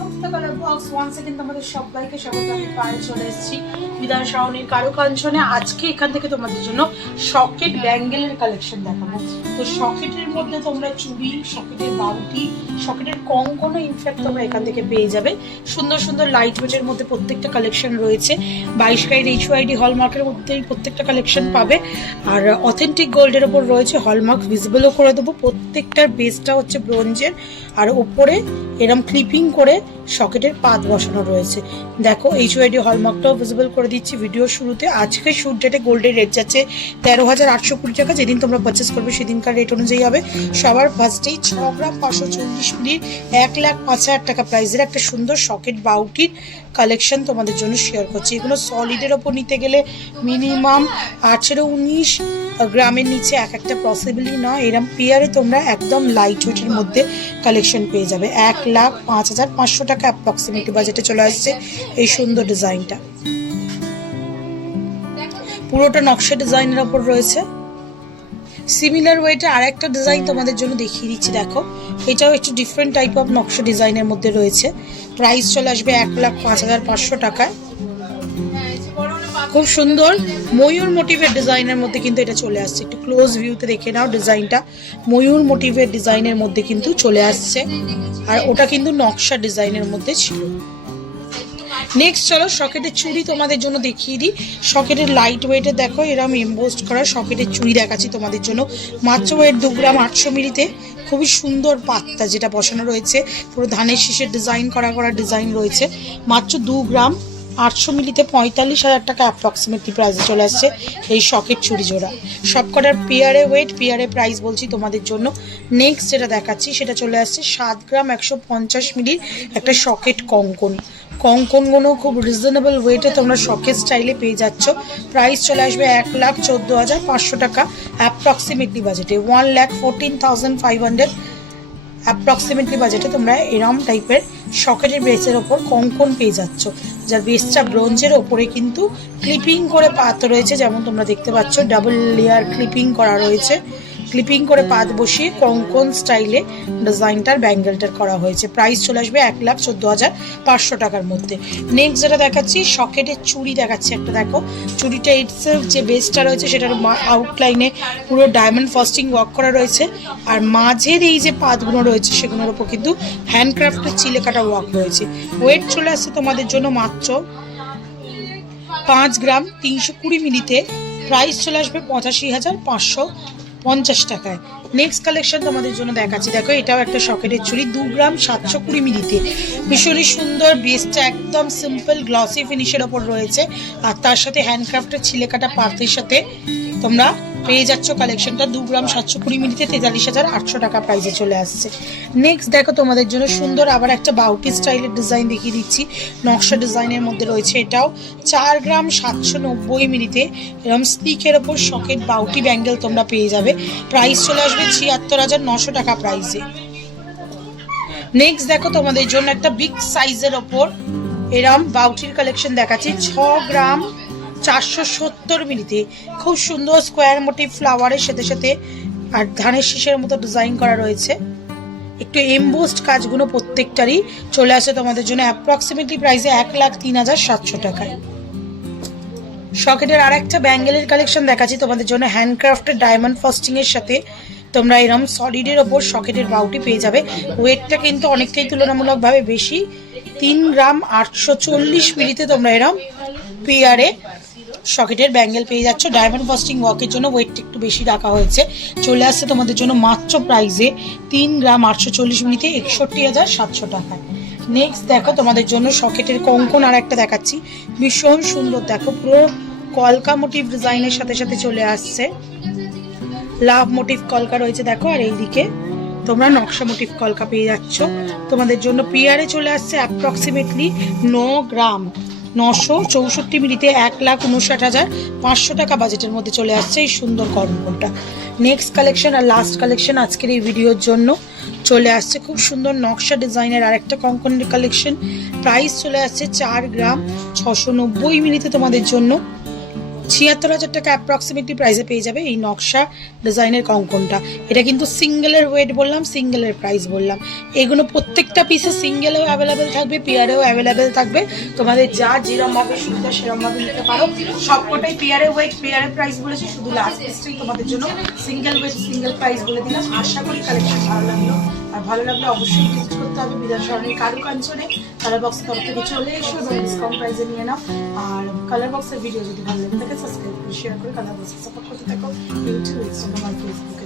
Welcome to the colour box once second তোমাদের সবাইকে স্বাগত। আমি পায়ে চলে এসেছি বিধান শাওনির কারুকাঞ্চনে। আজকে এখান থেকে তোমাদের জন্য সকেট ব্যাঙ্গেলের কালেকশন দেখাবো। তো সকেটের মধ্যে তোমরা চুড়ি, সকেটের বাউটি, সকেটের কঙ্কনও ইনফ্যাক্ট তোমরা এখান থেকে পেয়ে যাবে। সুন্দর সুন্দর লাইট ওয়েটের মধ্যে প্রত্যেকটা কালেকশন রয়েছে। 22 ক্যারেট HYD হলমার্কের মধ্যে প্রত্যেকটা কালেকশন পাবে। আর অথেন্টিক গোল্ডের ওপর রয়েছে হলমার্ক, ভিজিবলও করে দেবো। প্রত্যেকটার বেসটা হচ্ছে ব্রোঞ্জের, আর ওপরে এরম ক্লিপিং করে সকেটের পাত বসানো রয়েছে। দেখো HYD হলমার্কটাও ভিজিবল করে দিচ্ছি ভিডিও শুরুতে। আজকে শুট ডেটে গোল্ডের রেট যাচ্ছে 13,820 টাকা। যেদিন তোমরা পারচেস করবে সেদিনকার রেট অনুযায়ী হবে। সবার ফার্স্টেই 6 গ্রাম 540 মিলির 1,05,000 টাকা প্রাইসের একটা সুন্দর সকেট বাউটির কালেকশন তোমাদের জন্য শেয়ার করছি। এগুলো সলিডের ওপর নিতে গেলে মিনিমাম 18-19 গ্রামের নিচে এক একটা পসিবলই নয়। এরম পেয়ারে তোমরা একদম লাইট ওয়েটের মধ্যে কালেকশন পেয়ে যাবে। 1,05,500 টাকা অ্যাপ্রক্সিমেটলি বাজেটে চলে আসছে এই সুন্দর ডিজাইনটা। পুরোটা নকশা ডিজাইনের ওপর রয়েছে। সিমিলার ওয়েটে আর একটা ডিজাইন তোমাদের জন্য দেখিয়ে দিচ্ছি। দেখো এটাও একটু ডিফারেন্ট টাইপ অফ নকশা ডিজাইনের মধ্যে রয়েছে। প্রাইস চলে আসবে 1,05,500 টাকায়। খুব সুন্দর ময়ূর মোটিভের ডিজাইনের মধ্যে কিন্তু এটা চলে আসছে। একটু ক্লোজ ভিউতে দেখে নাও ডিজাইনটা। ময়ূর মোটিভের ডিজাইনের মধ্যে কিন্তু চলে আসছে, আর ওটা কিন্তু নকশা ডিজাইনের মধ্যে ছিল। নেক্সট চলো সকেটের চুড়ি তোমাদের জন্য দেখিয়ে দিই। সকেটের লাইট ওয়েটে দেখো এরকম এমবোস্ট করা সকেটের চুড়ি দেখাচ্ছি তোমাদের জন্য। মাত্র ওয়েট 2 গ্রাম 800 মিলিতে খুবই সুন্দর পাত্তা যেটা বসানো রয়েছে। পুরো ধানের শীষের ডিজাইন করা ডিজাইন রয়েছে। মাত্র 2 গ্রাম 800 মিলিতে 45,000 টাকা অ্যাপ্রক্সিমেটলি প্রাইসে চলে আসছে এই সকেট চুড়ি জোড়া। সবকটার পেয়ারে ওয়েট, পেয়ারে প্রাইস বলছি তোমাদের জন্য। নেক্সট যেটা দেখাচ্ছি সেটা চলে আসছে 7 গ্রাম 150 মিলির একটা সকেট কঙ্কন। কঙ্কনগুলো খুব রিজনেবল ওয়েটে তোমরা সকেট স্টাইলে পেয়ে যাচ্ছ। প্রাইস চলে আসবে 1,14,500 টাকা অ্যাপ্রক্সিমেটলি বাজেটে। 1,14,500 অ্যাপ্রক্সিমেটলি বাজেটে তোমরা এরম টাইপের সকেটের বেসের ওপর কঙ্কন পেয়ে যাচ্ছ, যার বেসটা ব্রোঞ্জের ওপরে কিন্তু ক্লিপিং করে পাত রয়েছে। যেমন তোমরা দেখতে পাচ্ছ ডাবল লেয়ার ক্লিপিং করা রয়েছে। ক্লিপিং করে পাত বসিয়ে কঙ্কন স্টাইলে ডিজাইনটার ব্যাঙ্গেলটার করা হয়েছে। প্রাইস চলে আসবে 1,14,500 টাকার মধ্যে। নেক্সট যেটা দেখাচ্ছি সকেটের চুড়ি দেখাচ্ছি একটা। দেখো চুড়িটা ইটসেলফ যে বেসটা রয়েছে সেটার আউটলাইনে পুরো ডায়মন্ড ফস্টিং ওয়ার্ক করা রয়েছে, আর মাঝের এই যে পাতগুলো রয়েছে সেগুলোর উপর কিন্তু হ্যান্ডক্রাফটের চিলে কাটা ওয়ার্ক রয়েছে। ওয়েট চলে আসছে তোমাদের জন্য মাত্র 5 গ্রাম 320 মিলিতে। প্রাইস চলে আসবে 85,550 টাকায়। নেক্সট কালেকশন তোমাদের জন্য দেখাচ্ছি। দেখো এটাও একটা সকেটের চুড়ি 2 গ্রাম 720 মিলিতে। ভীষণই সুন্দর, বেসটা একদম সিম্পল গ্লসি ফিনিশের ওপর রয়েছে, আর তার সাথে হ্যান্ডক্রাফটের ছিলে কাটা পার্থের সাথে তোমরা পেয়ে যাচ্ছ কালেকশনটা। 2 গ্রাম 720 মিলিতে 43,800 টাকা প্রাইসে চলে আসছে। নেক্সট দেখো তোমাদের জন্য সুন্দর আবার একটা বাউটি স্টাইলের ডিজাইন দেখিয়ে দিচ্ছি। নকশা ডিজাইনের মধ্যে রয়েছে। এটাও 4 গ্রাম 790 মিলিতে এরকম স্টিকের ওপর সকেট বাউটি ব্যাঙ্গেল তোমরা পেয়ে যাবে। প্রাইস চলে আসবে 76,900 টাকা প্রাইসে। নেক্সট দেখো তোমাদের জন্য একটা বিগ সাইজের ওপর এরম বাউটির কালেকশন দেখাচ্ছি। 6 গ্রাম 470 মিলিতে খুব সুন্দর স্কোয়ার মোটিভ ফ্লাওয়ারের সাথে সাথে আর ধানের শীষের মতো ডিজাইন করা রয়েছে। একটু এমবোস্ট কাজগুলো প্রত্যেকটারই চলে আসে তোমাদের জন্য অ্যাপ্রক্সিমেটলি প্রাইসে 1,03,700 টাকায়। সকেটের আর একটা ব্যাঙ্গেলের কালেকশন দেখাচ্ছি তোমাদের জন্য। হ্যান্ডক্রাফটের ডায়মন্ড ফস্টিং এর সাথে তোমরা এরম সলিডের ওপর সকেটের বাউটি পেয়ে যাবে। ওয়েটটা কিন্তু অনেকটাই তুলনামূলকভাবে বেশি। 3 গ্রাম 840 মিলিতে তোমরা এরম পেয়ারে সকেটের ব্যাঙ্গেল পেয়ে যাচ্ছ। ডায়মন্ড ফস্টিং ওয়ার্কের জন্য ওয়েটটা একটু বেশি রাখা হয়েছে। চলে আসছে তোমাদের জন্য মাত্র প্রাইসে 3 গ্রাম 840 মিলিতে 61,700 টাকায়। নেক্সট দেখো তোমাদের জন্য সকেটের কঙ্কন আর একটা দেখাচ্ছি। ভীষণ সুন্দর, দেখো পুরো কলকা মোটিভ ডিজাইনের সাথে সাথে চলে আসছে। লাভ মোটিভ কলকা রয়েছে দেখো, আর এইদিকে তোমরা নকশা মোটিভ কলকা পেয়ে যাচ্ছ। তোমাদের জন্য পেয়ারে চলে আসছে অ্যাপ্রক্সিমেটলি 9 গ্রাম 964 মিলিতে 1,59,500 টাকা বাজেটের মধ্যে চলে আসছে এই সুন্দর কঙ্কনটা। নেক্সট কালেকশন আর লাস্ট কালেকশন আজকের এই ভিডিওর জন্য চলে আসছে খুব সুন্দর নকশা ডিজাইনের আর একটা কঙ্কনের কালেকশন। প্রাইস চলে আসছে 4 গ্রাম 690 মিলিতে তোমাদের জন্য ৭৬,০০০ টাকা অ্যাপ্রক্সিমেটলি প্রাইসে পেয়ে যাবে এই নকশা ডিজাইনের কঙ্কনটা। এটা কিন্তু সিঙ্গেলের ওয়েট বললাম, সিঙ্গেলের প্রাইস বললাম। এগুলো প্রত্যেকটা পিসে সিঙ্গেলেও অ্যাভেলেবেল থাকবে, পেয়ারেও অ্যাভেলেবেল থাকবে। তোমাদের যা যেরমভাবে সুবিধা সেরমভাবে নিতে পারো। সবকটাই পেয়ারে ওয়েট, পেয়ারে প্রাইস বলেছি, শুধু লাস্ট পিসটাই তোমাদের জন্য সিঙ্গেল ওয়েট সিঙ্গেল প্রাইস বলে দিলাম। আশা করি কালেকশন ভালো লাগলো, আর ভালো লাগলে অবশ্যই ভিজিট করতে হবে বিধান সরণির কারুকাঞ্চনে। কালার বক্সের তরফ থেকে চলে এসো এবং ডিসকাউন্ট প্রাইসে নিয়ে নাও। আর কালার বক্সের ভিডিও যদি ভালো লাগে থাকে সাবস্ক্রাইব করে শেয়ার করে কালার বক্সকে সাপোর্ট করতে থাকো। ইউটিউব, ইনস্টাগ্রাম আর ফেসবুকে।